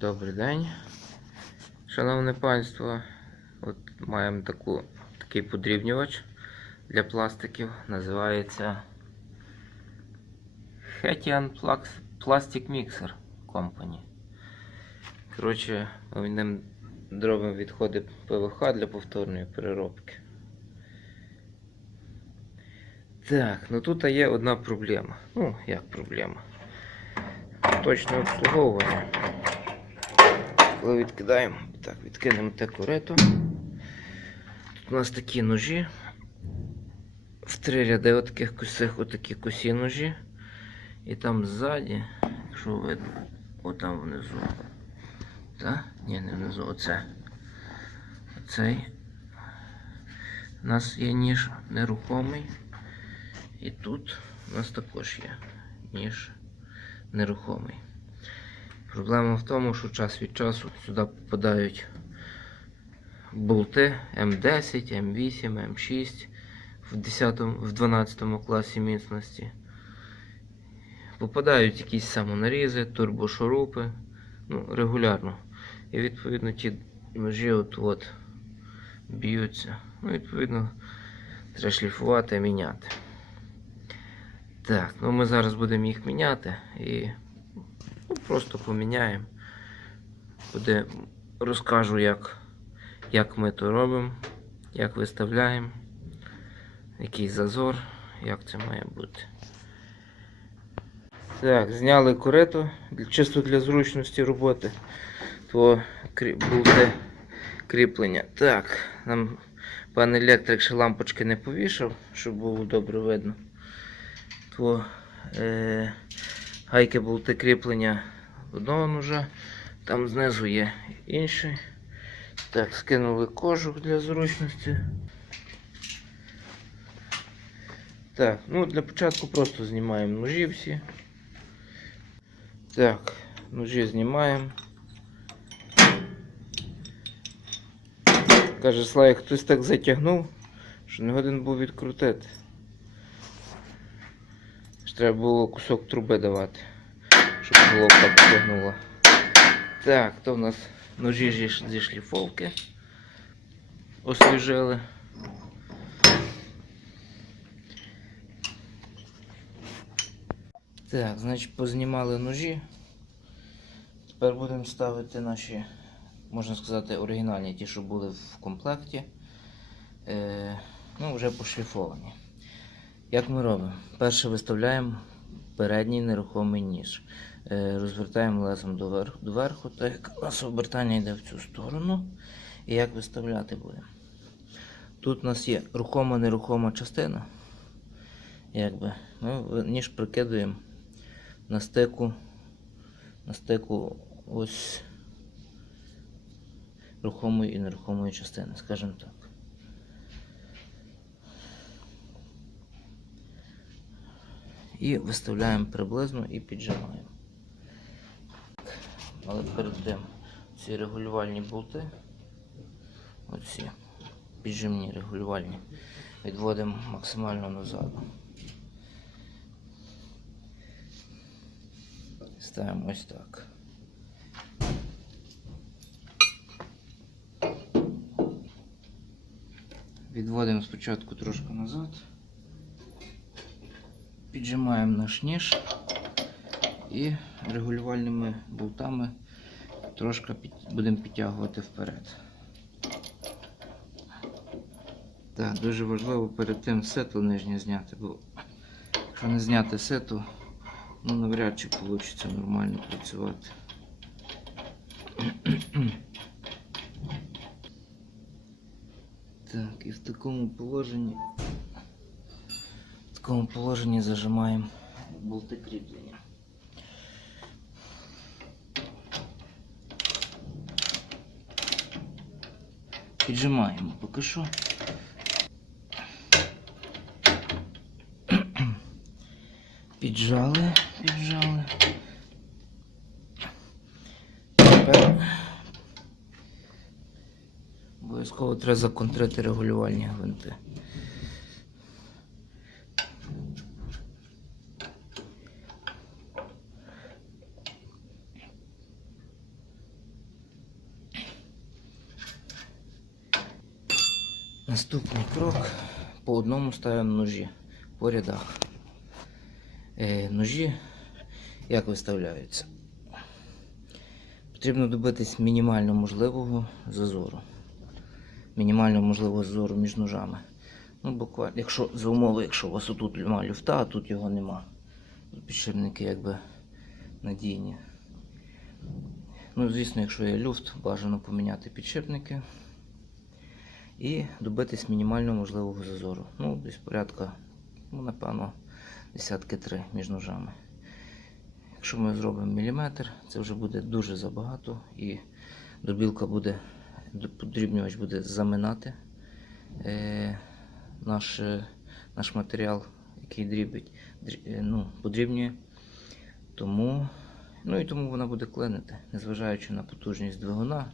Добрий день, шановне панство. От маємо таку, такий подрібнювач для пластиків. Називається Hetian Plastic Mixer Company. Коротше, ми ним дробимо відходи ПВХ для повторної переробки. Так, ну тут є одна проблема. Ну, як проблема? Точне обслуговування. Коли відкидаємо, так, відкинемо те корито. Тут у нас такі ножі. В три ряди отаких косих, отакі косі ножі. І там ззаді, якщо видно, отам внизу. Так? Ні, не внизу, оце. Оцей. У нас є ніж нерухомий. І тут у нас також є ніж нерухомий. Проблема в тому, що час від часу сюди попадають болти М10, М8, М6 в 10, в 12 класі міцності. Попадають якісь самонарізи, турбошурупи, ну, регулярно. І відповідно ті ножі от от б'ються. Ну, відповідно, треба шліфувати міняти. Так, ну ми зараз будемо їх міняти і ну, просто поміняємо. Буде, розкажу, як, як ми то робимо, як виставляємо, який зазор, як це має бути. Так, зняли корито, чисто для зручності роботи. То болти кріплення. Так, нам пан електрик ще лампочки не повішав, щоб було добре видно. То е, гайки болти кріплення одного ножа, там знизу є інший. Так, скинули кожух для зручності. Так, ну для початку просто знімаємо ножі всі. Так, ножі знімаємо. Каже, Славік, хтось так затягнув, що не годен був відкрутити. Треба було кусок труби давати, щоб головка потягнула. Так, то в нас ножі зі шліфовки освіжили. Так, значить, познімали ножі. Тепер будемо ставити наші, можна сказати, оригінальні, ті, що були в комплекті. Е, ну, вже пошліфовані. Як ми робимо? Перше виставляємо передній нерухомий ніж. Е, розвертаємо лезом доверху, доверху, так як у нас обертання йде в цю сторону. І як виставляти будемо? Тут у нас є рухома нерухома частина. Якби. Ми ніж прикидуємо на стику, на стику ось рухомої і нерухомої частини, скажімо так. І виставляємо приблизно і піджимаємо. Але перед тим ці регулювальні болти, оці піджимні регулювальні, відводимо максимально назад. Ставимо ось так. Відводимо спочатку трошки назад. Піджимаємо наш ніж і регулювальними болтами трошки під, будемо підтягувати вперед. Так, дуже важливо перед тим сито нижнє зняти, бо якщо не зняти сито, ну навряд чи вийде нормально працювати. Так, і в такому положенні такому положенні зажимаємо болти кріплення. Піджимаємо поки що. Піджали, піджали. Тепер обов'язково треба законтрити регулювальні гвинти. Одному ставимо ножі по рядах. Е, ножі як виставляються? Потрібно добитись мінімально можливого зазору. Мінімально можливого зазору між ножами. Ну, буквально, якщо за умови, якщо у вас отут нема люфта, а тут його нема. Тут підшипники якби надійні. Ну, звісно, якщо є люфт, бажано поміняти підшипники і добитись мінімально можливого зазору. Ну, десь порядка, ну, напевно, десятки три між ножами. Якщо ми зробимо міліметр, це вже буде дуже забагато і добілка буде, подрібнювач буде заминати е, наш, е, наш матеріал, який дрібить, дрі- е, ну, подрібнює. Тому, ну і тому вона буде клинити, незважаючи на потужність двигуна.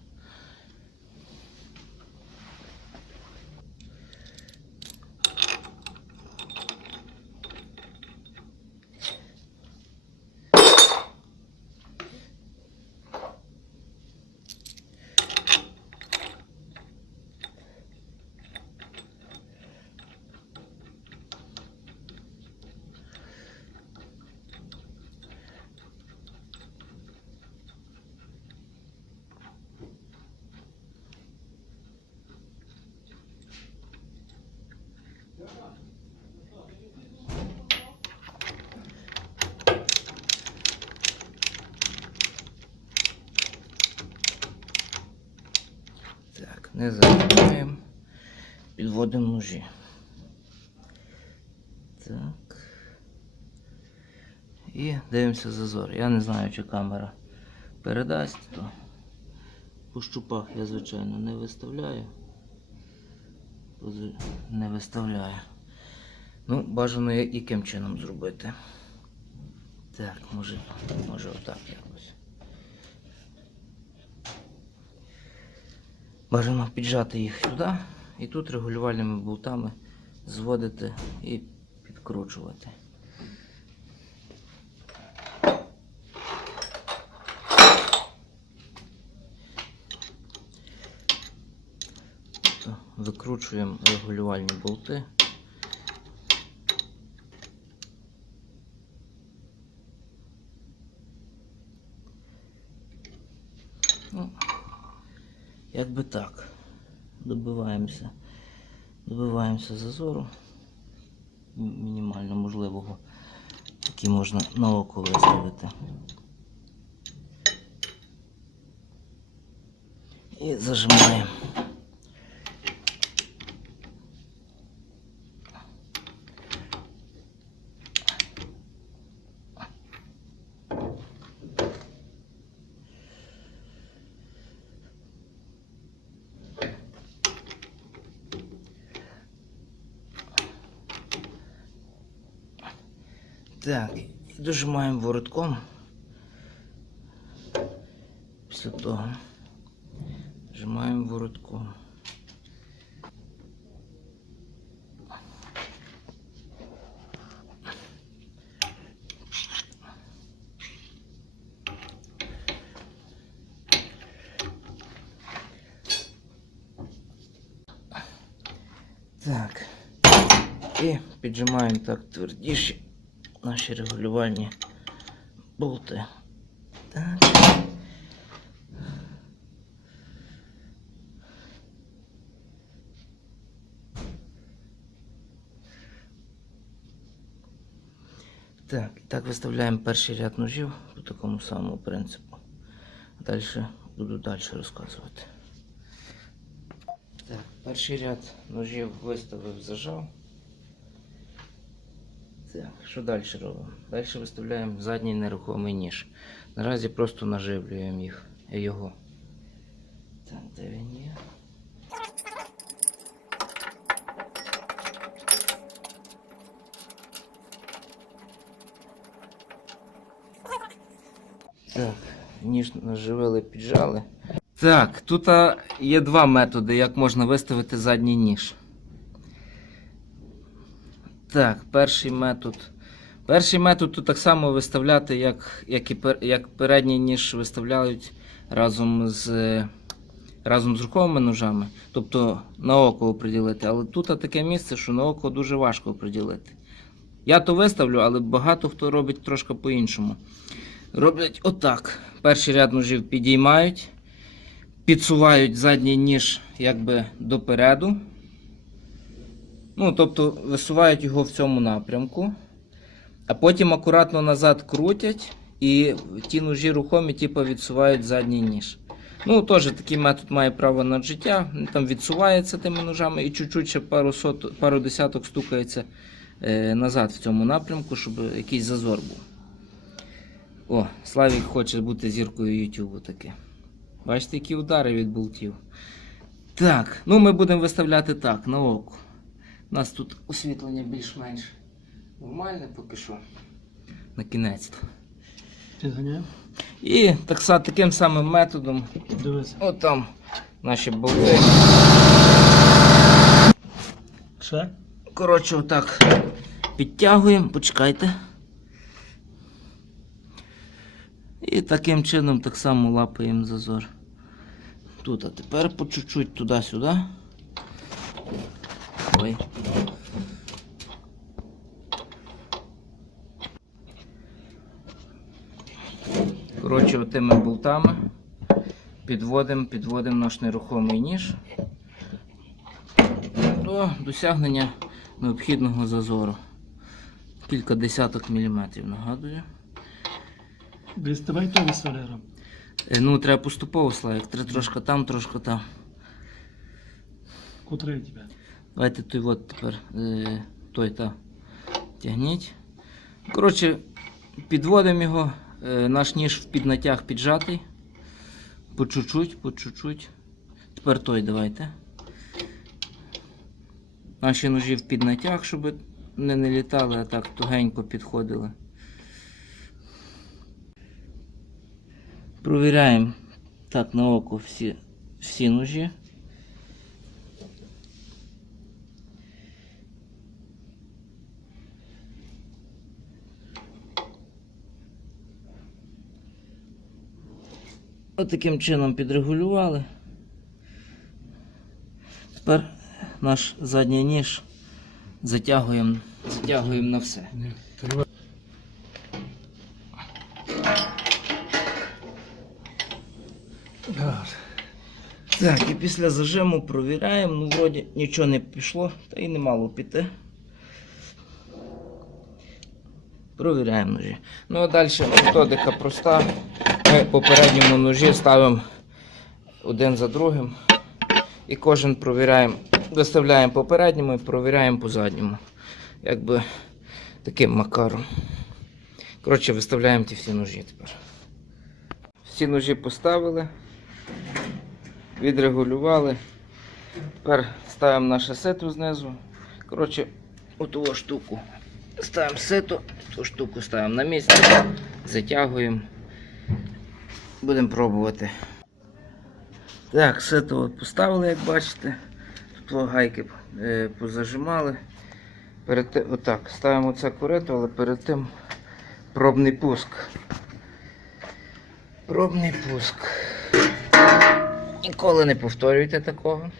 Так, не забуваємо. Підводимо ножі. Так. І дивимося зазор. Я не знаю, чи камера передасть, то по щупах я, звичайно, не виставляю. Не виставляю. Ну, бажано я- яким чином зробити. Так, може, може отак якось. Бажано піджати їх сюди і тут регулювальними болтами зводити і підкручувати. Викручуємо регулювальні болти. Якби так. Добиваємося. Добиваємося зазору. Мінімально можливого, який можна на око виставити. І зажимаємо. Так, і дожимаємо воротком. Після того дожимаємо воротком. Так. І піджимаємо так твердіше наші регулювальні болти. Так. Так, так виставляємо перший ряд ножів по такому самому принципу. Далі буду далі розказувати. Так, перший ряд ножів виставив, зажав. Так, що далі робимо? Далі виставляємо задній нерухомий ніж. Наразі просто наживлюємо їх, його. Так, де він є? Так, ніж наживили, піджали. Так, тут є два методи, як можна виставити задній ніж. Так, перший метод. Перший метод тут так само виставляти, як, як і як передній ніж виставляють разом з, разом з рухомими ножами, тобто на око оприділити. Але тут таке місце, що на око дуже важко оприділити. Я то виставлю, але багато хто робить трошки по-іншому. Роблять отак. Перший ряд ножів підіймають, підсувають задній ніж якби допереду. Ну, тобто висувають його в цьому напрямку, а потім акуратно назад крутять і ті ножі рухомі, типу, відсувають задній ніж. Ну, теж такий метод має право на життя. Там відсувається тими ножами і чуть-чуть ще пару, сот, пару десяток стукається е, назад в цьому напрямку, щоб якийсь зазор був. О, Славік хоче бути зіркою Ютубу таки. Бачите, які удари від болтів. Так, ну ми будемо виставляти так, на око. У нас тут освітлення більш-менш нормальне поки що. На кінець. Підганяємо. І так, таким самим методом, Дивися. от там наші болти. Ще. Коротше, отак підтягуємо, почекайте. І таким чином так само лапаємо зазор. Тут, а тепер по чуть-чуть туди-сюди. Ой. Коротше, отими болтами підводимо, підводимо наш нерухомий ніж до досягнення необхідного зазору. Кілька десяток міліметрів, нагадую. Доставай того солера. Е, Ну, треба поступово слайк. Трошки там, трошки там. Котрий тебе? Давайте той от тепер е, той та тягніть. Коротше, підводимо його. Е, наш ніж в піднатяг піджатий. По чуть-чуть, по чуть-чуть. Тепер той давайте. Наші ножі в піднатяг, щоб не, не літали, а так тугенько підходили. Провіряємо так на око всі, всі ножі. Отаким чином підрегулювали. Тепер наш задній ніж затягуємо, затягуємо на все. Так, і після зажиму провіряємо. Ну, вроді нічого не пішло, та й не мало піти. Провіряємо ножі. Ну а далі методика проста. Ми по передньому ножі ставимо один за другим. І кожен провіряємо, виставляємо по і провіряємо по задньому. Якби таким макаром. Коротше, виставляємо ті всі ножі тепер. Всі ножі поставили відрегулювали. Тепер ставимо наше сито знизу. Коротше, оту штуку ставимо сито, ту штуку ставимо на місце, затягуємо. Будемо пробувати. Так, сито от поставили, як бачите. Тут гайки е, позажимали. Перед тим, отак, ставимо це корито, але перед тим пробний пуск. Пробний пуск. Ніколи не повторюйте такого.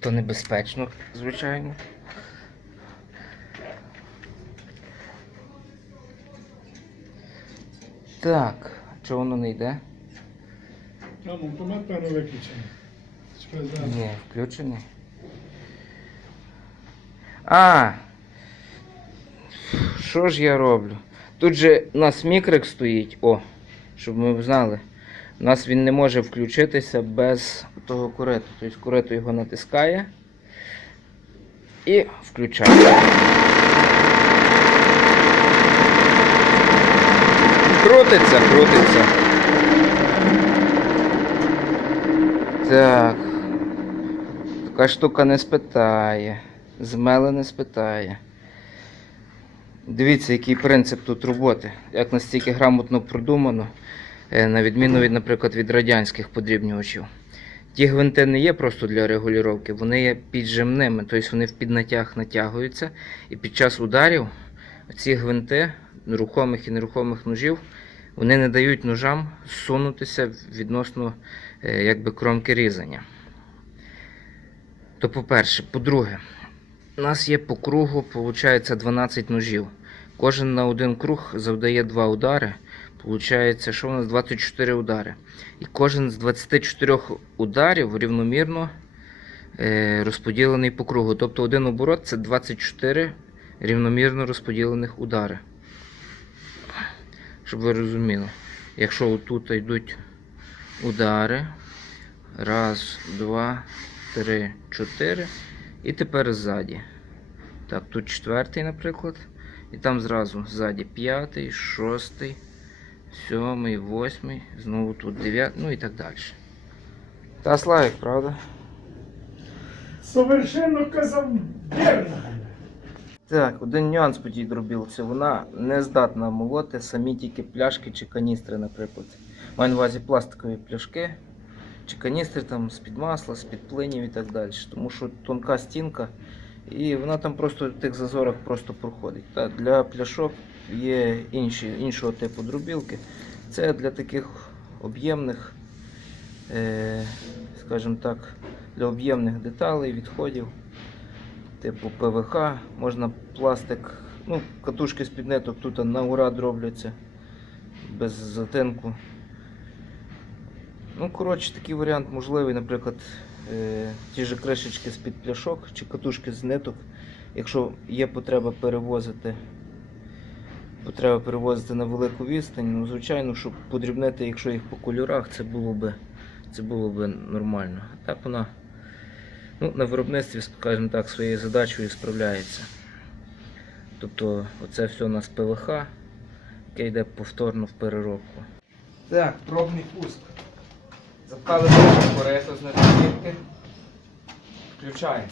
То небезпечно, звичайно. Так, чого воно не йде? Там автомат певно виключений. Ні, включений. А! Що ж я роблю? Тут же у нас мікрик стоїть, о, щоб ми знали. У нас він не може включитися без того курету. Тобто курето його натискає і включає. Крутиться, крутиться. Так. Така штука не спитає. Змеле не спитає. Дивіться, який принцип тут роботи. Як настільки грамотно продумано, е, на відміну від, наприклад, від радянських подрібнювачів. Ті гвинти не є просто для регулювання, вони є піджимними, тобто вони в піднатяг натягуються. І під час ударів ці гвинти рухомих і нерухомих ножів вони не дають ножам сунутися відносно е, якби, кромки різання. То по-перше, по-друге, у нас є по кругу, виходить, 12 ножів. Кожен на один круг завдає 2 удари. Получається, що у нас 24 удари. І кожен з 24 ударів рівномірно е, розподілений по кругу. Тобто один оборот це 24 рівномірно розподілених удари. Щоб ви розуміли. Якщо отут йдуть удари. Раз, два, три, чотири. І тепер ззаді. Так, тут четвертий, наприклад. І там зразу ззаді п'ятий, шостий, сьомий, восьмий, знову тут дев'ятий, ну і так далі. Та Славік, правда? Совершенно казав вірно. Так, один нюанс по тій дробілці. Вона не здатна молоти самі тільки пляшки чи каністри, наприклад. Маю на увазі пластикові пляшки чи каністри там з-під масла, з-під плинів і так далі. Тому що тонка стінка, і вона там просто в тих зазорах просто проходить. Та для пляшок є інші, іншого типу дробілки. Це для таких об'ємних, е, скажімо так, для об'ємних деталей, відходів типу ПВХ, можна пластик, ну, катушки з-під ниток тут на ура робляться без затинку. Ну, коротше, такий варіант можливий, наприклад, е, ті ж кришечки з-під пляшок чи катушки з ниток, якщо є потреба перевозити. Потреба перевозити на велику відстань, ну, звичайно, щоб подрібнити, якщо їх по кольорах, це було би, це було би нормально. Так вона ну, на виробництві, скажімо так, своєю задачею справляється. Тобто оце все у нас ПВХ, яке йде повторно в переробку. Так, пробний пуск. Запхали корито з нержавійки. Включаємо.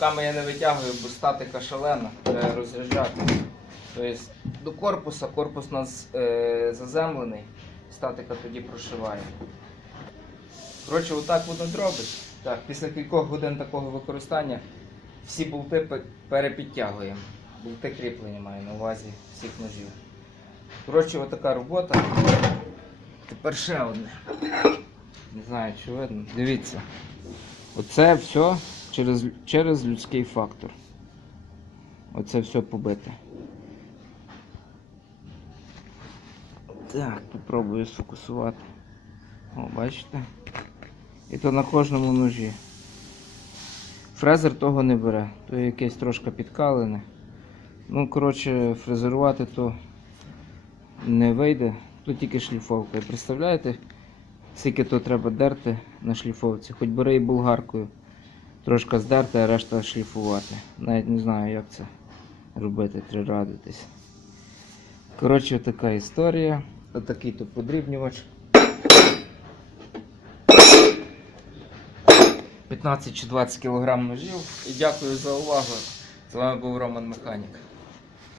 Руками я не витягую, бо статика шалена, треба розряджати. Тобто до корпуса, корпус у нас е, заземлений, статика тоді прошиває. Коротше, отак воно робить. Так, після кількох годин такого використання всі болти перепідтягуємо. Болти кріплення маю на увазі всіх ножів. Коротше, отака робота. Тепер ще одне. Не знаю, чи видно. Дивіться. Оце все через, через людський фактор. Оце все побите. Так, попробую сфокусувати. О, бачите? І то на кожному ножі. Фрезер того не бере, то якесь трошки підкалене. Ну, коротше, фрезерувати то не вийде, тут тільки шліфовка. Представляєте, скільки то треба дерти на шліфовці, хоч бери і болгаркою. Трошки здерти, а решта шліфувати. Навіть не знаю, як це робити, треба радитись. Коротше, така історія. Отакий то подрібнювач. 15 чи 20 кг ножів. І дякую за увагу. З вами був Роман Механік.